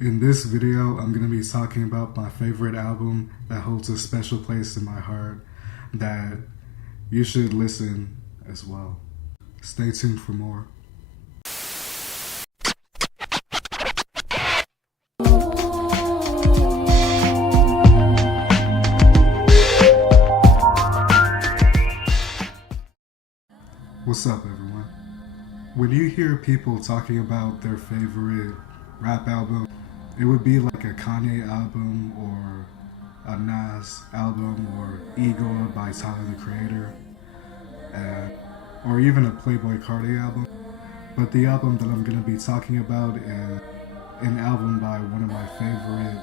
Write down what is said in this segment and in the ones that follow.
In this video, I'm going to be talking about my favorite album that holds a special place in my heart that you should listen as well. Stay tuned for more. What's up, everyone? When you hear people talking about their favorite rap album, it would be like a Kanye album or a Nas album or Igor by Tyler the Creator, or even a Playboi Carti album. But the album that I'm going to be talking about is an album by one of my favorite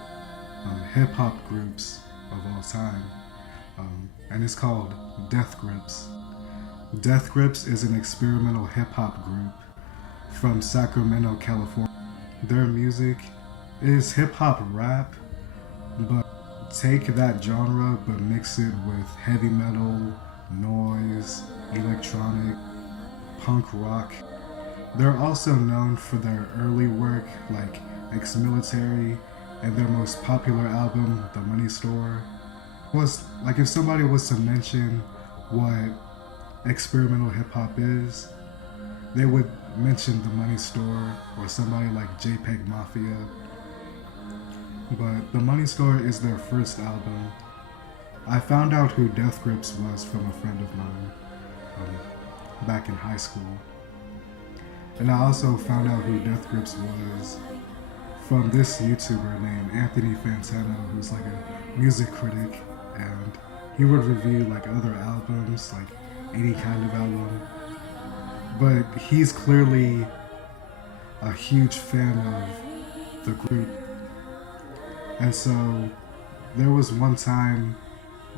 hip-hop groups of all time, and it's called Death Grips. Death Grips is an experimental hip-hop group from Sacramento, California. Their music is hip-hop rap, but take that genre but mix it with heavy metal, noise, electronic, punk rock. They're also known for their early work like Ex-Military and their most popular album, The Money Store. Was like if somebody was to mention what experimental hip-hop is, they would mention The Money Store or somebody like JPEG Mafia. But The Money Store is their first album. I found out who Death Grips was from a friend of mine back in high school. And I also found out who Death Grips was from this YouTuber named Anthony Fantano, who's like a music critic, and he would review like other albums, like any kind of album. But he's clearly a huge fan of the group. And so there was one time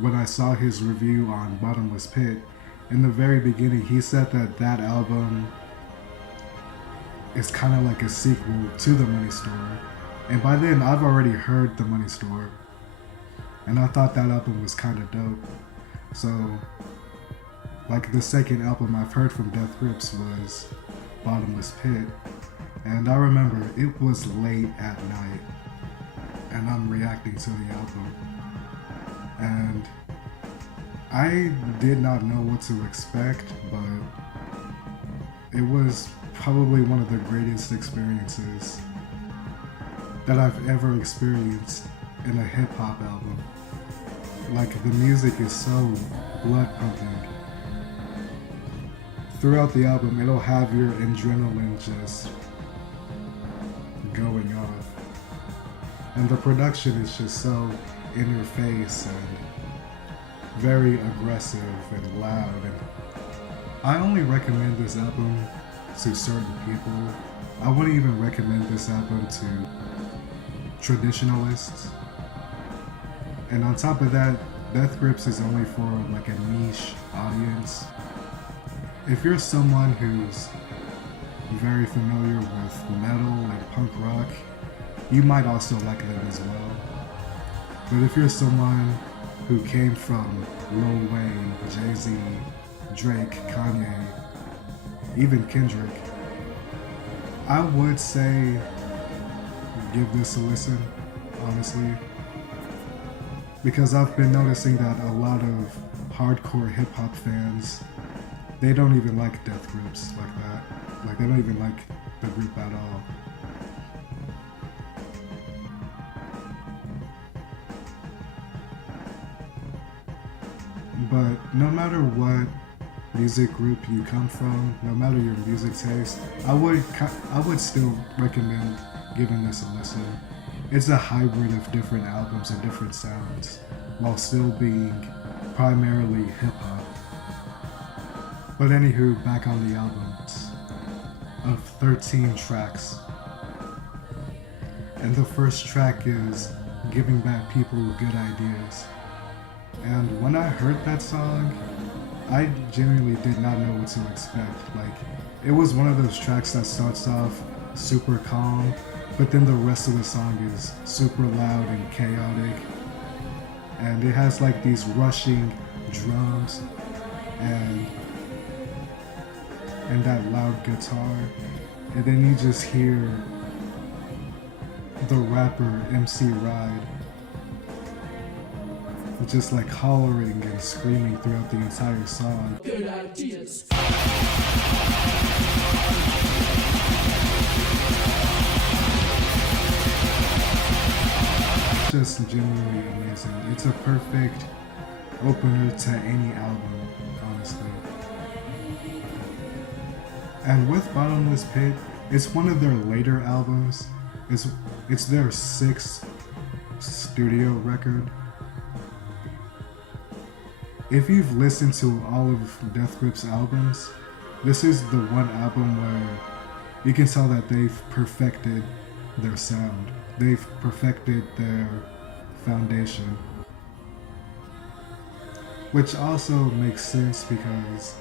when I saw his review on Bottomless Pit, in the very beginning he said that that album is kind of like a sequel to The Money Store. And by then I've already heard The Money Store, and I thought that album was kind of dope. So like the second album I've heard from Death Grips was Bottomless Pit, and I remember it was late at night and I'm reacting to the album, and I did not know what to expect, but it was probably one of the greatest experiences that I've ever experienced in a hip-hop album. Like, the music is so blood pumping. Throughout the album, it'll have your adrenaline just going off. And the production is just so in your face and very aggressive and loud. And I only recommend this album to certain people. I wouldn't even recommend this album to traditionalists. And on top of that, Death Grips is only for like a niche audience. If you're someone who's very familiar with metal, like punk rock, you might also like them as well. But if you're someone who came from Lil Wayne, Jay-Z, Drake, Kanye, even Kendrick, I would say give this a listen, honestly. Because I've been noticing that a lot of hardcore hip-hop fans, they don't even like Death Grips like that. Like, they don't even like the group at all. But no matter what music group you come from, no matter your music taste, I would still recommend giving this a listen. It's a hybrid of different albums and different sounds, while still being primarily hip-hop. But anywho, back on the albums. Of 13 tracks. And the first track is Giving Back People Good Ideas. And when I heard that song, I genuinely did not know what to expect. Like, it was one of those tracks that starts off super calm, but then the rest of the song is super loud and chaotic. And it has like these rushing drums and that loud guitar. And then you just hear the rapper MC Ride, just like hollering and screaming throughout the entire song. Good ideas. Just genuinely amazing. It's a perfect opener to any album, honestly. And with Bottomless Pit, it's one of their later albums. It's their 6th studio record. If you've listened to all of Death Grip's albums, this is the one album where you can tell that they've perfected their sound. They've perfected their foundation. Which also makes sense because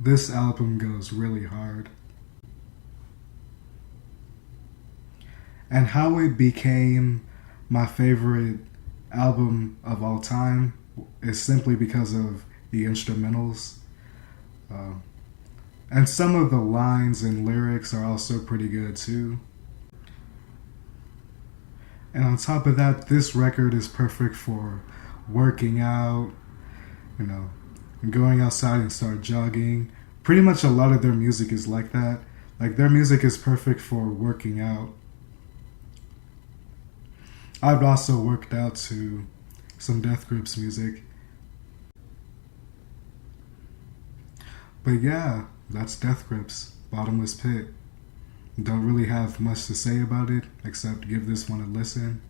this album goes really hard. And how it became my favorite album of all time is simply because of the instrumentals. And some of the lines and lyrics are also pretty good too. And on top of that, this record is perfect for working out, and going outside and start jogging. Pretty much a lot of their music is like that. Like their music is perfect for working out. I've also worked out to some Death Grips music. But yeah, that's Death Grips, Bottomless Pit. Don't really have much to say about it except give this one a listen.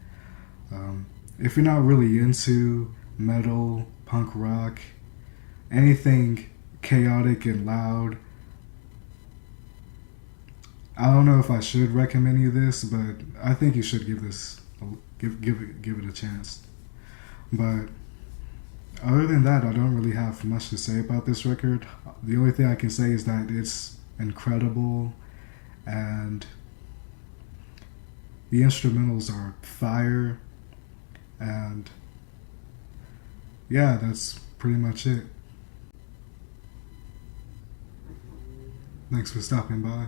If you're not really into metal, punk rock, anything chaotic and loud, I don't know if I should recommend you this, but I think you should give it a chance. But other than that, I don't really have much to say about this record. The only thing I can say is that it's incredible and the instrumentals are fire, and yeah, that's pretty much it. Thanks for stopping by.